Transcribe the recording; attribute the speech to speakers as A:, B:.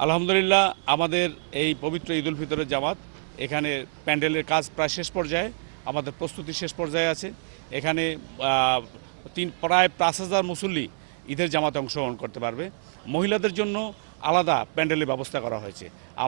A: আলহামদুলিল্লাহ, আমাদের এই পবিত্র ঈদ উল ফিতরের জামাত এখানে প্যান্ডেলের কাজ প্রায় শেষ পর্যায়ে, আমাদের প্রস্তুতি শেষ পর্যায়ে আছে। এখানে তিন, প্রায় পাঁচ হাজার মুসল্লি ঈদের জামাতে অংশগ্রহণ করতে পারবে। মহিলাদের জন্য আলাদা প্যান্ডেলের ব্যবস্থা করা হয়েছে।